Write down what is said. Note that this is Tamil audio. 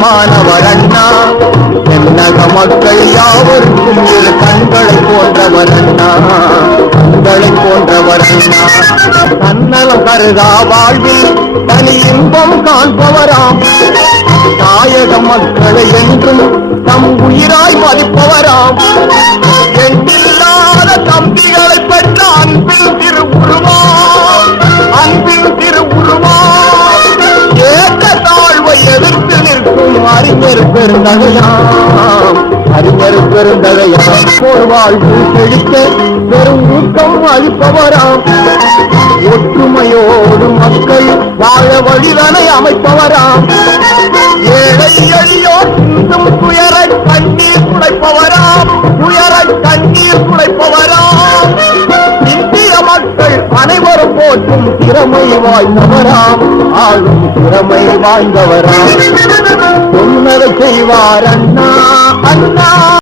தெய்வமானவர் அண்ணா. தென்னக மக்கள் யாவருக்கும் இரு கண்களை போன்றவர் அண்ணா, கண்களை போன்றவர் அண்ணா. தன்னலம் கருதா வாழ்வில் தனி இன்பம் காண்பவராம், தாயக மக்களை என்றும் தம் உயிராய் மதிப்பவராம். எண்ணில்லாத தம்பிகளை பெற்ற அன்பின் திருவுருவாம், அன்பின் திருவுருவாம். ஏற்ற தாழ்வை எதிர்த்து நிற்கும் அறிஞர் பெருந்தகையாம், அறிஞர் பெருந்தகையாம். ஒரு வாழ்வு செழிக்க பெரும் ஊக்கம் அளிப்பவராம், ஒற்றுமையோடு மக்கள் வாழ வழிதனை அமைப்பவராம். ஏழை எளியோர் சிந்தும் துயர கண்ணீர் துடைப்பவராம், துயர கண்ணீர் துடைப்பவராம். இந்திய மக்கள் அனைவரும் போற்றும் திறமை வாய்ந்தவராம், ஆளும் திறமை வாய்ந்தவராம். சொன்னதை செய்வார் அண்ணா, அண்ணா.